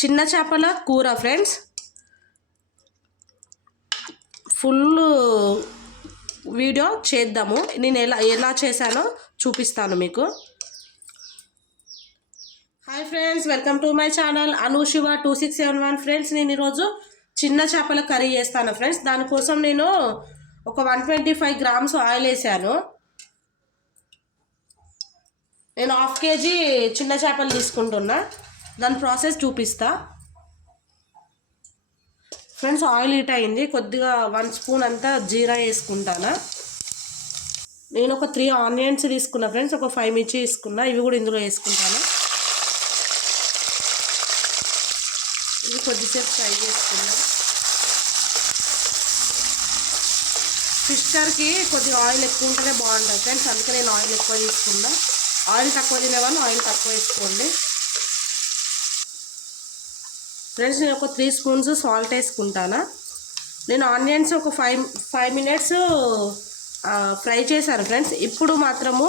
చిన్న చేపల కూర ఫ్రెండ్స్ ఫుల్ వీడియో చేద్దాము. నేను ఎలా ఎలా చేశానో చూపిస్తాను మీకు. Hi friends welcome to my channel Anu Shiva two six seven one friends నేను ఈరోజు చిన్న చేపల కర్రీ చేస్తాను ఫ్రెండ్స్ దానికోసం నేను ఒక one twenty five grams oil వేసాను. నేను హాఫ్ కేజీ చిన్న చేపలు తీసుకుంటున్నా. దాని ప్రాసెస్ చూపిస్తా. ఫ్రెండ్స్ ఆయిల్ హీట్ అయింది కొద్దిగా వన్ స్పూన్ అంతా జీరా వేసుకుంటాను. నేను ఒక త్రీ ఆనియన్స్ తీసుకున్నా ఫ్రెండ్స్ ఒక ఫైవ్ మిర్చి తీసుకున్నా. ఇవి కూడా ఇందులో వేసుకుంటాను. ఇవి కొద్దిసేపు ఫ్రై చేసుకున్నా. ఫిష్ కొద్దిగా ఆయిల్ ఎక్కువ ఉంటేనే బాగుంటుంది ఫ్రెండ్స్. అందుకే నేను ఆయిల్ ఎక్కువ తీసుకున్నా. ఆయిల్ తక్కువ తినేవాళ్ళు ఆయిల్ తక్కువ వేసుకోండి. ఫ్రెండ్స్ నేను ఒక త్రీ స్పూన్స్ సాల్ట్ వేసుకుంటాను? నేను ఆనియన్స్ ఒక ఫైవ్ ఫైవ్ మినిట్స్ ఫ్రై చేశాను ఫ్రెండ్స్. ఇప్పుడు మాత్రము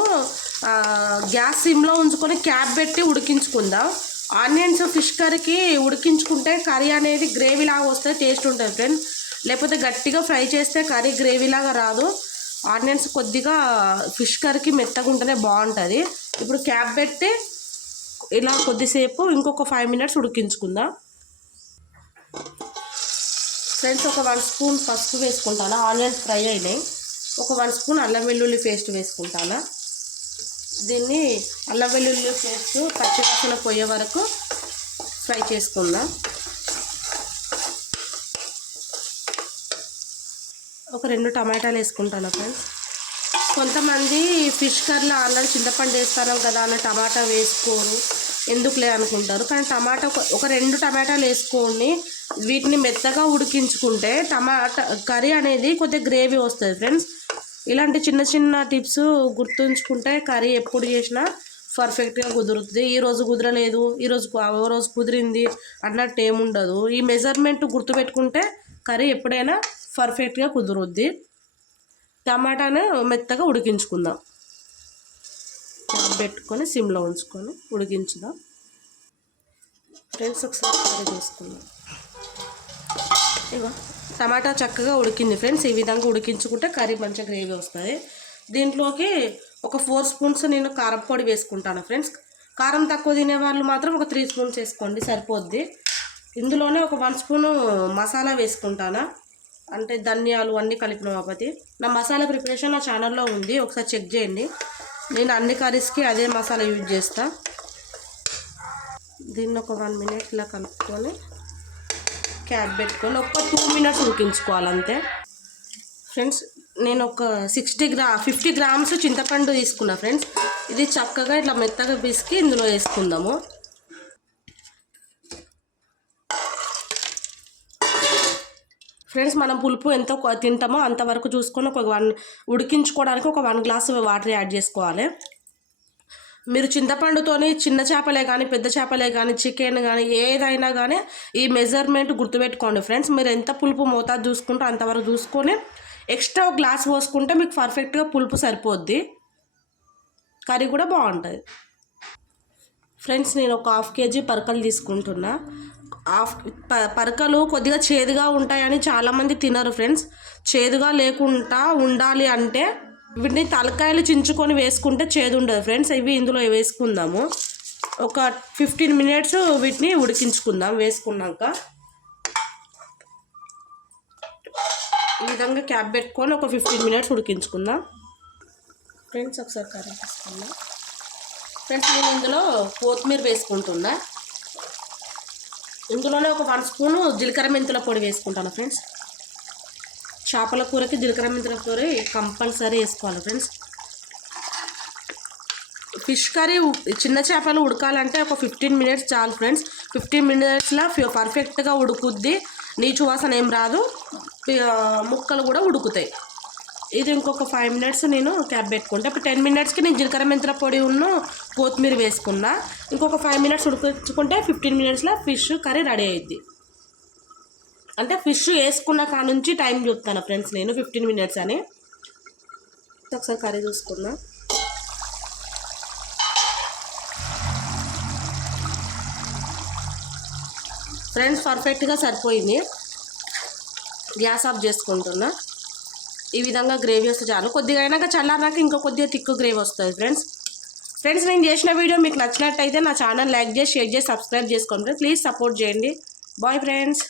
గ్యాస్ సిమ్లో ఉంచుకొని క్యాప్ పెట్టి ఉడికించుకుందాం. ఆనియన్స్ ఫిష్ కర్రీకి ఉడికించుకుంటే కర్రీ అనేది గ్రేవీ లాగా వస్తే టేస్ట్ ఉంటుంది ఫ్రెండ్స్ లేకపోతే గట్టిగా ఫ్రై చేస్తే కర్రీ గ్రేవీ లాగా రాదు. ఆనియన్స్ కొద్దిగా ఫిష్ కర్రీకి మెత్తగా ఉంటేనే బాగుంటుంది. ఇప్పుడు క్యాప్ పెట్టి ఇలా కొద్దిసేపు ఇంకొక ఫైవ్ మినిట్స్ ఉడికించుకుందాం. ఫ్రెండ్స్ ఒక వన్ స్పూన్ పసుపు వేసుకుంటాను? ఆనియన్స్ ఫ్రై అయినాయి. ఒక వన్ స్పూన్ అల్లం వెల్లుల్లి పేస్ట్ వేసుకుంటాను? దీన్ని అల్లం వెల్లుల్లి పేస్ట్ పచ్చివాసన పోయే వరకు ఫ్రై చేసుకుందాం. ఒక రెండు టమాటాలు వేసుకుంటాను ఫ్రెండ్స్? కొంతమంది ఫిష్ కర్రీలో ఆన్లైన్ చింతపండు వేస్తాను కదా అని టమాటా వేసుకోరు. ఎందుకులే అనుకుంటారు. కానీ టమాటా ఒక- ఒక రెండు టమాటాలు వేసుకొని వీటిని మెత్తగా ఉడికించుకుంటే టమాటా కర్రీ అనేది కొద్దిగా గ్రేవీ వస్తుంది ఫ్రెండ్స్. ఇలాంటి చిన్న చిన్న టిప్స్ గుర్తుంచుకుంటే కర్రీ ఎప్పుడు చేసినా పర్ఫెక్ట్గా కుదురుతుంది. ఈ రోజు కుదరలేదు ఈరోజు రోజు ఓ రోజు కుదిరింది అన్నట్టు ఏముండదు ఈ మెజర్మెంట్ గుర్తుపెట్టుకుంటే కర్రీ ఎప్పుడైనా పర్ఫెక్ట్గా కుదురుద్ది. టమాటాను మెత్తగా ఉడికించుకుందాం. పెట్టుకొని సిమ్లో ఉంచుకొని ఉడికించుదాం. ఫ్రెండ్స్ ఒకసారి కర్రీ చూసుకుందాం. ఇగో టమాటా చక్కగా ఉడికింది ఫ్రెండ్స్. ఈ విధంగా ఉడికించుకుంటే కర్రీ మంచిగా గ్రేవీ వస్తుంది. దీంట్లోకి ఒక ఫోర్ స్పూన్స్ నేను కారం పొడి వేసుకుంటాను ఫ్రెండ్స్. కారం తక్కువ తినే వాళ్ళు మాత్రం ఒక త్రీ స్పూన్స్ వేసుకోండి సరిపోద్ది. ఇందులోనే ఒక వన్ స్పూను మసాలా వేసుకుంటాను. అంటే ధనియాలు అన్నీ కలిపిన బాపతి నా మసాలా ప్రిపరేషన్ నా ఛానల్లో ఉంది ఒకసారి చెక్ చేయండి. నేను అన్ని కర్రీస్కి అదే మసాలా యూజ్ చేస్తా. దీన్ని ఒక వన్ మినిట్ ఇలా కలుపుకొని క్యాప్ పెట్టుకొని ఒక టూ మినిట్స్ ఉడికించుకోవాలి అంతే ఫ్రెండ్స్ నేను ఒక సిక్స్టీ గ్రా ఫిఫ్టీ గ్రామ్స్ చింతపండు తీసుకున్నా ఫ్రెండ్స్. ఇది చక్కగా ఇట్లా మెత్తగా పిసికి ఇందులో వేసుకుందాము. ఫ్రెండ్స్ మనం పులుపు ఎంత తింటామో అంతవరకు చూసుకొని ఒక వన్ ఉడికించుకోవడానికి ఒక వన్ గ్లాస్ వాటర్ యాడ్ చేసుకోవాలి. మీరు చింతపండుతోని చిన్న చేపలే కానీ పెద్ద చేపలే కానీ చికెన్ కానీ ఏదైనా కానీ ఈ మెజర్మెంట్ గుర్తుపెట్టుకోండి ఫ్రెండ్స్. మీరు ఎంత పులుపు మోతాదు చూసుకుంటే అంతవరకు చూసుకొని ఎక్స్ట్రా ఒక గ్లాస్ పోసుకుంటే మీకు పర్ఫెక్ట్గా పులుపు సరిపోద్ది. కర్రీ కూడా బాగుంటుంది. ఫ్రెండ్స్ నేను ఒక హాఫ్ కేజీ పరకలు తీసుకుంటున్నా. ఆఫ్ ప- పరకలు కొద్దిగా చేదుగా ఉంటాయని చాలామంది తినరు ఫ్రెండ్స్. చేదుగా లేకుండా ఉండాలి అంటే వీటిని తలకాయలు చించుకొని వేసుకుంటే చేదు ఉండదు ఫ్రెండ్స్. ఇవి ఇందులో వేసుకుందాము. ఒక ఫిఫ్టీన్ మినిట్స్ వీటిని ఉడికించుకుందాం వేసుకున్నాక. ఈ విధంగా క్యాప్ పెట్టుకొని ఒక ఫిఫ్టీన్ మినిట్స్ ఉడికించుకుందాం. ఫ్రెండ్స్ ఒకసారి కర్రీ తీసుకుందాం. ఫ్రెండ్స్ నేను ఇందులో కొత్తిమీర వేసుకుంటున్నా. ఇందులోనే ఒక వన్ స్పూను జీలకర్ర మెంతుల పొడి వేసుకుంటాను ఫ్రెండ్స్. చేపల కూరకి జీలకర్ర మెంతుల పొడి కంపల్సరీ వేసుకోవాలి ఫ్రెండ్స్. ఫిష్ కర్రీ చిన్న చేపలు ఉడకాలంటే ఒక ఫిఫ్టీన్ మినిట్స్ చాలు ఫ్రెండ్స్. ఫిఫ్టీన్ మినిట్స్లో పర్ఫెక్ట్గా ఉడుకుద్ది. నీచు వాసన ఏం రాదు. ముక్కలు కూడా ఉడుకుతాయి. ఇది ఇంకొక ఫైవ్ మినిట్స్ నేను క్యాప్ పెట్టుకుంటా. ఇప్పుడు టెన్ మినిట్స్కి నేను జీలకర్ర మెంతుల పొడి ఉన్న కొత్తిమీర వేసుకున్నా. ఇంకొక ఫైవ్ మినిట్స్ ఉడికించుకుంటే ఫిఫ్టీన్ మినిట్స్లో ఫిష్ కర్రీ రెడీ అయ్యింది అంటే ఫిష్ వేసుకున్న కాడ నుంచి టైం చూస్తాను ఫ్రెండ్స్ నేను ఫిఫ్టీన్ మినిట్స్ అని. ఒకసారి కర్రీ చూసుకున్నా ఫ్రెండ్స్ పర్ఫెక్ట్గా సరిపోయింది. గ్యాస్ ఆఫ్ చేసుకుంటున్నా. ఈ విధంగా గ్రేవీ వస్తే చాలు. కొద్దిగా అయినాక చల్లారినాక ఇంకో కొద్దిగా తిక్కు గ్రేవీ వస్తుంది ఫ్రెండ్స్ ఫ్రెండ్స్ నేను చేసిన వీడియో మీకు నచ్చినట్టయితే నా ఛానల్ లైక్ చేసి షేర్ చేసి సబ్స్క్రైబ్ చేసుకోండి ప్లీజ్ సపోర్ట్ చేయండి. Bye friends